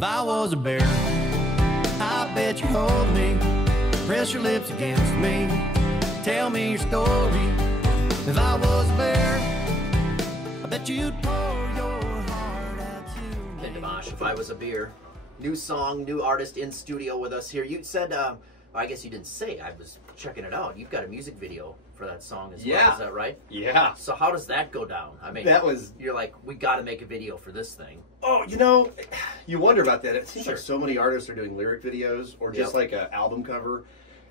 If I was a bear, I bet you hold me, press your lips against me, tell me your story. If I was a bear, I bet you'd pour your heart out to me. Ben Domash, If I Was a Beer. New song, new artist in studio with us here. You said, I guess you didn't say, I was checking it out. You've got a music video for that song as well, is that right? Yeah. So how does that go down? I mean, you're like, we got to make a video for this thing. Oh, you know, you wonder about that. It seems Sure. like so many artists are doing lyric videos or just like an album cover.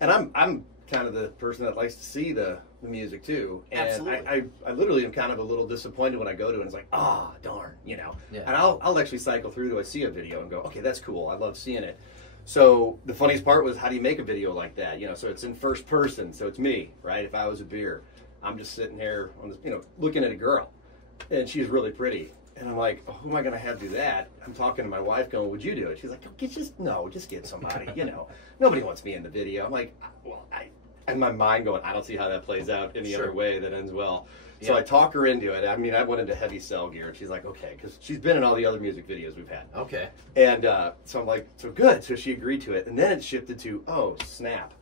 And I'm kind of the person that likes to see the music too. And Absolutely. I literally am kind of a little disappointed when I go to it and it's like, ah, darn, you know. Yeah. And I'll actually cycle through to I see a video and go, okay, that's cool. I love seeing it. So the funniest part was, how do you make a video like that? You know, so it's in first person, so it's me, right? If I was a beer, I'm just sitting here on this, you know, looking at a girl, and she's really pretty, and I'm like, oh, who am I going to have do that? I'm talking to my wife, going, would you do it? She's like, just get somebody, you know, nobody wants me in the video. I'm like, well, in my mind going, I don't see how that plays out any Sure. other way that ends well. So Yeah. I talk her into it. I mean, I went into heavy cell gear, and she's like, okay, because she's been in all the other music videos we've had. Okay. And so I'm like, so good. So she agreed to it. And then it shifted to, oh, snap.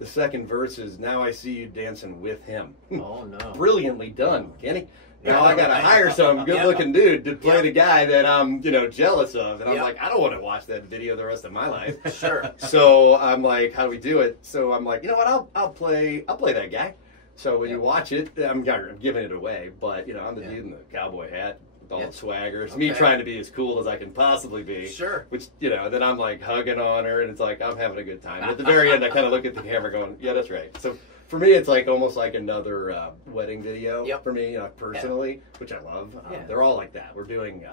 The second verse is, now I see you dancing with him. Oh, no. Brilliantly done, Kenny. Yeah, Now I got to right. hire some good-looking dude to play Yeah. the guy that I'm, you know, jealous of. And I'm Yeah. like, I don't want to watch that video the rest of my life. Sure. So I'm like, how do we do it? So I'm like, you know what? I'll play that guy. So when you watch it, I'm giving it away, but you know, I'm the dude in the cowboy hat with all the swagger. It's me trying to be as cool as I can possibly be. Sure. Which, you know, then I'm like hugging on her, and it's like I'm having a good time. And at the very end, I kind of look at the camera, going, "Yeah, that's right." So for me, it's like almost like another wedding video for me, personally, which I love. They're all like that. We're doing.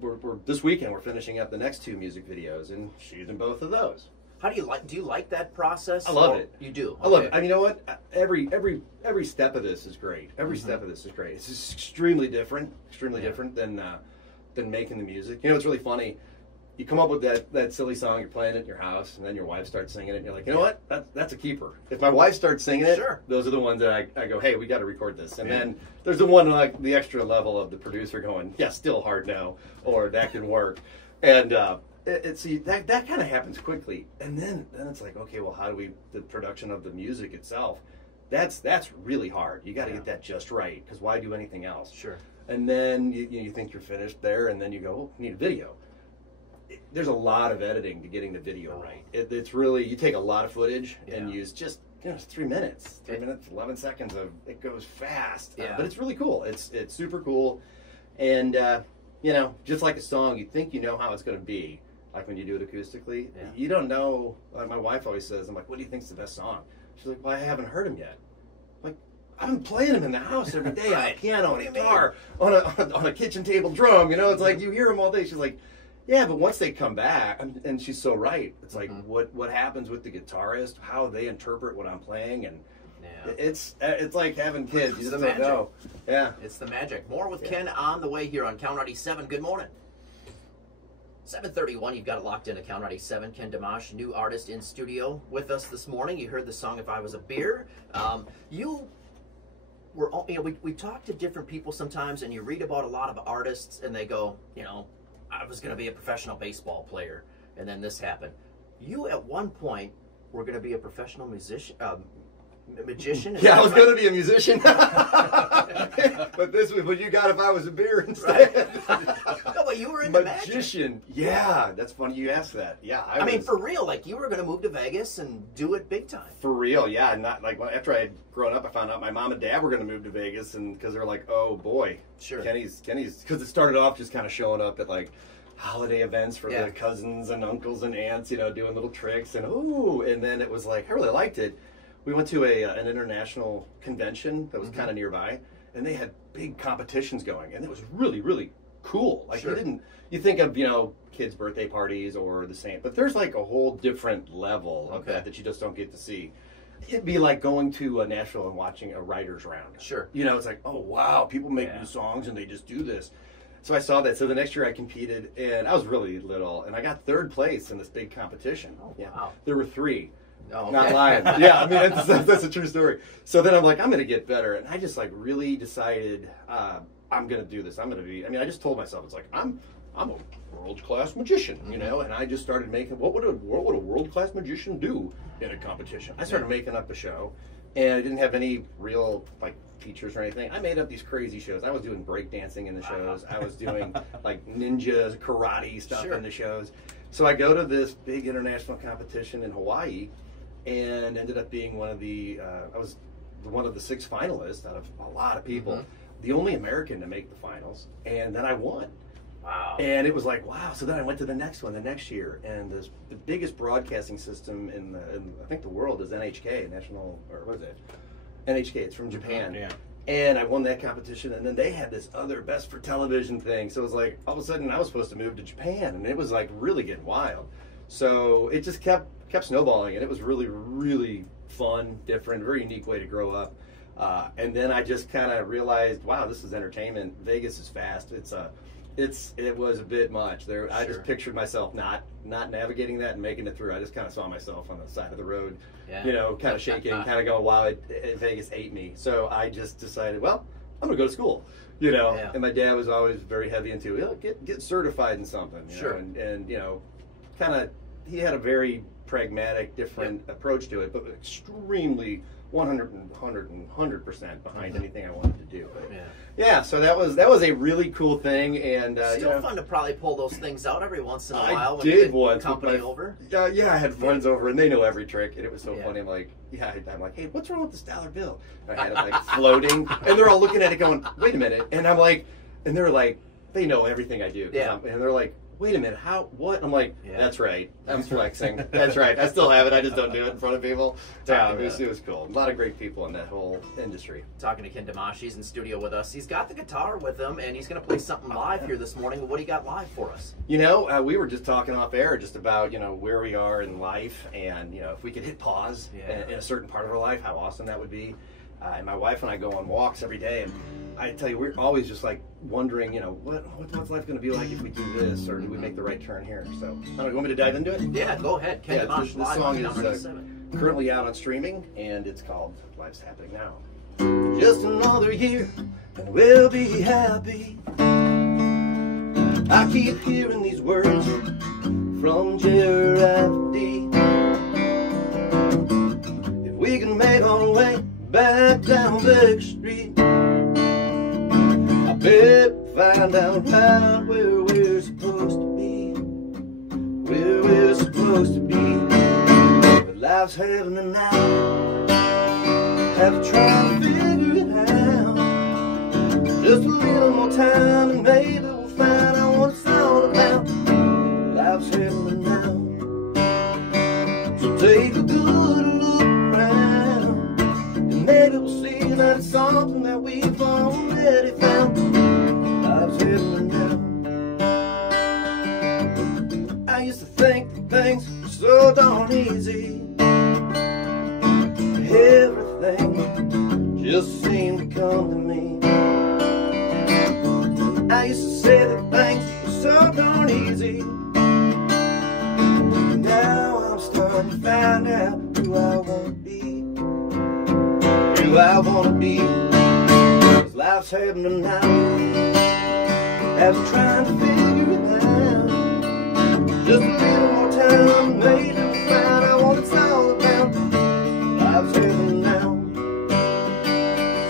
We're this weekend. We're finishing up the next 2 music videos, and she's in both of those. How do you like that process? I love it. You do? I love it. I mean, you know what? Every step of this is great. Every step of this is great. It's just extremely different than making the music. You know, it's really funny. You come up with that silly song, you're playing it in your house, and then your wife starts singing it, and you're like, you know what? That's a keeper. If my wife starts singing it, those are the ones that I go, hey, we got to record this. And then there's the one, like, the extra level of the producer going, yeah, still hard no, or that can work. And, that kind of happens quickly, and then it's like, okay, well, how do we, the production of the music itself, that's really hard. You got to get that just right, because why do anything else? Sure. And then you think you're finished there, and then you go, oh, need a video. There's a lot of editing to getting the video right. It's really, you take a lot of footage and use just, you know, it's 3 minutes, 11 seconds of, it goes fast. But it's really cool. It's super cool, and you know, just like a song, you think you know how it's going to be. Like when you do it acoustically, you don't know. Like my wife always says, I'm like, what do you think's the best song? She's like, well, I haven't heard him yet. I'm like, I've been playing him in the house every day on a piano, on a guitar, on a kitchen table drum. You know, it's like you hear them all day. She's like, yeah, but once they come back, and she's so right. It's like what happens with the guitarist, how they interpret what I'm playing, and it's like having kids. You just don't know. Yeah, it's the magic. More with Ken on the way here on Wcow 97. Good morning. 7:31, you've got it locked in at Wcow 97. Ken Domash, new artist in studio with us this morning. You heard the song "If I Was a Beer." You know, we talk to different people sometimes, and you read about a lot of artists, and they go, you know, I was going to be a professional baseball player, and then this happened. You at one point were going to be a professional magician. Yeah, I was going to be a musician, but you got "If I Was a Beer" instead. No, but you were in the magician. Yeah, that's funny you asked that. Yeah, I mean, for real, like you were going to move to Vegas and do it big time. For real, yeah. Not like after I had grown up, I found out my mom and dad were going to move to Vegas, and because they were like, oh boy, Kenny's, because it started off just kind of showing up at like holiday events for the cousins and uncles and aunts, you know, doing little tricks and and then it was like I really liked it. We went to an international convention that was kind of nearby, and they had big competitions going, and it was really, really cool. Like you think of, you know, kids' birthday parties or the same, but there's like a whole different level of that you just don't get to see. It'd be like going to Nashville and watching a writer's round. Sure. You know, it's like, oh wow, people make new songs and they just do this. So I saw that. So the next year I competed, and I was really little, and I got 3rd place in this big competition. Oh, wow. There were 3. Oh, okay. Not lying. Yeah, I mean, that's a true story. So then I'm like, I'm going to get better. And I just like really decided I'm going to do this. I'm going to be, I mean, I just told myself, it's like, I'm I'm a world-class magician, you know, and I just started making, what would a world-class magician do in a competition? I started making up a show, and I didn't have any real, like, features or anything. I made up these crazy shows. I was doing breakdancing in the shows. I was doing, like, ninja karate stuff in the shows. So I go to this big international competition in Hawaii, and ended up being one of the, I was one of the 6 finalists out of a lot of people, the only American to make the finals, and then I won. Wow. And it was like, wow. So then I went to the next one the next year, and the biggest broadcasting system in I think the world is NHK, National, or what is it? NHK, it's from Japan. Yeah. And I won that competition, and then they had this other Best for Television thing. So it was like, all of a sudden I was supposed to move to Japan, and it was like really getting wild. So it just kept snowballing, and it was really, really fun, different, very unique way to grow up. And then I just kind of realized, wow, this is entertainment. Vegas is fast. It was a bit much. I just pictured myself not navigating that and making it through. I just kind of saw myself on the side of the road, you know, kind of shaking, kind of going, wow, Vegas ate me. So I just decided, well, I'm gonna go to school, you know. And my dad was always very heavy into, get certified in something, you know, and you know, kind of, he had a very pragmatic, different approach to it, but extremely 100% behind anything I wanted to do. But yeah, so that was a really cool thing, and still fun to probably pull those things out every once in a while. I when did you once. company over. Yeah, I had friends over, and they know every trick, and it was so funny. I'm like, I'm like, hey, what's wrong with this dollar bill? And I had it like floating, and they're all looking at it, going, wait a minute, and I'm like, and they're like, they know everything I do, and they're like, wait a minute, what? I'm like, that's right. I'm flexing. That's right. I still have it. I just don't do it in front of people. It was cool. A lot of great people in that whole industry. Talking to Ken Domash, he's in studio with us. He's got the guitar with him, and he's going to play something live here this morning. What do you got live for us? You know, we were just talking off air just about, you know, where we are in life, and, you know, if we could hit pause in a certain part of our life, how awesome that would be. And my wife and I go on walks every day, and I tell you, we're always just like wondering, you know, what's life going to be like if we do this, or do we make the right turn here? So, I don't know, you want me to dive into it? Yeah, go ahead. Ken Domash, this song is currently out on streaming, and it's called Life's Happening Now. Just another year, and we'll be happy. I keep hearing these words from Jerry. If we can make our way back down Baker Street, I bet find out right where we're supposed to be, where we're supposed to be. But life's happening now, have to try to figure it out. Just a little more time, and maybe we'll find out what it's all about. Life's happening now, so take a good look around, and maybe we'll see that it's something that we've already found. Life's happening now. I used to think that things were so darn easy. Everything just seemed to come to me. I used to say that things were so darn easy. Now I'm starting to find out who I want to be, who I want to be. 'Cause life's happening now, as I'm trying to figure it out. Just a little more time, maybe we'll find out what it's all about. Life's happening now,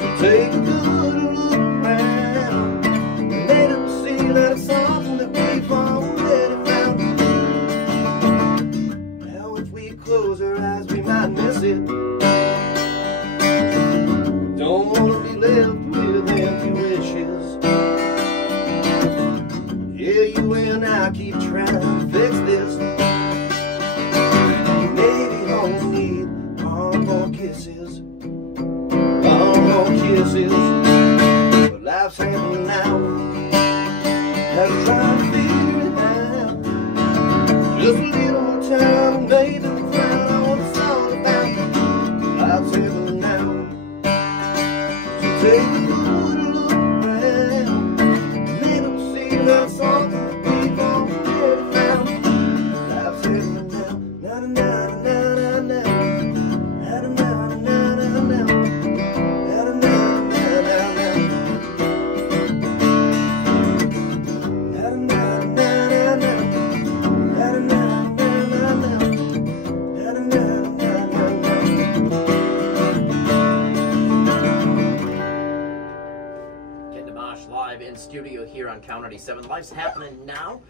so take a good look around, and maybe we'll see that it's something that we've already found. Now if we close our eyes, we might miss it. Don't want to be left with empty wishes. Yeah, you and I keep trying to fix this. Maybe all we need are more kisses, but life's happening now, I'm trying to figure it out. Just a little more time, and maybe we'll find out what it's all about. Life's happening now, so take a good look around, and maybe we'll see that something we've already found. Life's happening now, na na na na na na na na na na na na. Wcow 97. Life's Happening Now.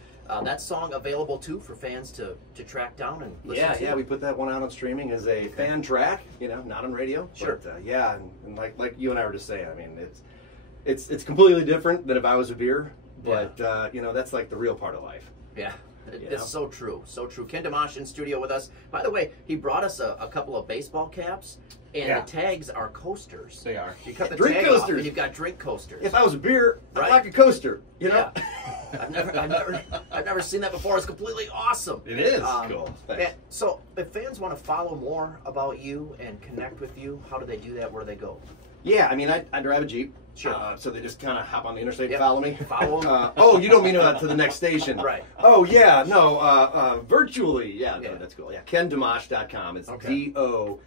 That song available too for fans to track down and listen to. Yeah, we put that one out on streaming as a fan track, not on radio. Sure. But, and like you and I were just saying, I mean, it's completely different than If I Was a Beer, but that's like the real part of life. Yeah. It's so true, so true. Ken Domash in studio with us. By the way, he brought us a couple of baseball caps, and the tags are coasters. They are. You cut the drink tag coasters. off, and you've got drink coasters. If I was a beer, Right. I'd like a coaster. Yeah. I've never seen that before. It's completely awesome. It is cool. Thanks. So, if fans want to follow more about you and connect with you, how do they do that? Where do they go? Yeah, I mean, I drive a Jeep. Sure. So they just kind of hop on the interstate Yep. and follow me. Follow them. Oh, you don't mean to the next station. Right. Oh, yeah, no, virtually. Yeah, Yeah. no, that's cool. Yeah, KenDomash.com. It's Okay. Domash.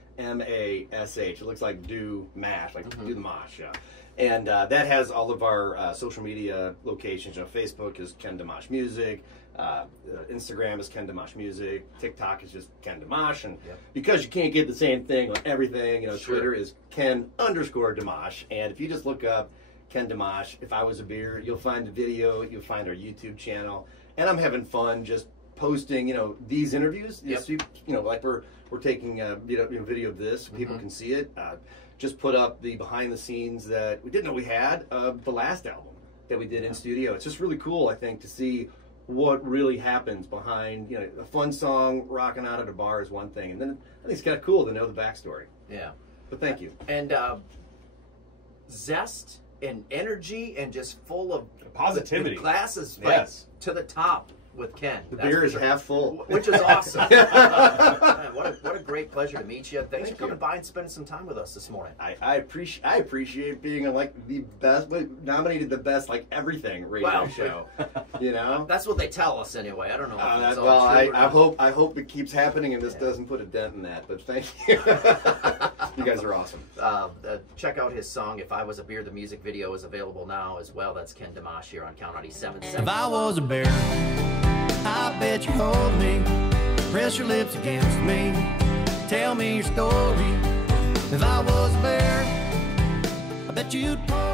It looks like do mash, like do the mosh, yeah. And that has all of our social media locations. Facebook is Ken Domash Music. Instagram is Ken Domash Music. TikTok is just Ken Domash. And because you can't get the same thing on everything, Sure. Twitter is Ken_Domash. And if you just look up Ken Domash, If I Was a Beer, you'll find the video, you'll find our YouTube channel. And I'm having fun just posting, these interviews. Yep. Like we're taking a video of this, so people can see it. Just put up the behind the scenes that we didn't know we had of the last album that we did in studio. It's just really cool, I think, to see what really happens behind, a fun song rocking out at a bar is one thing, and then I think it's kind of cool to know the backstory. Yeah. But thank you. And zest and energy and just full of positivity. The glasses Yes. to the top with Ken. The That's beer for is sure. half full. Which is awesome. Man, what a great pleasure to meet you. Thanks for coming by and spending some time with us this morning. I appreciate being the best, nominated the best everything radio show. That's what they tell us anyway. I don't know. If it's all Well, true or not. I hope it keeps happening and this doesn't put a dent in that. But thank you. You guys are awesome. Check out his song "If I Was a Beer." The music video is available now as well. That's Ken Domash here on Wcow 97.1. If I was a bear, I bet you hold me, press your lips against me, tell me your story. If I was a bear, I bet you'd pour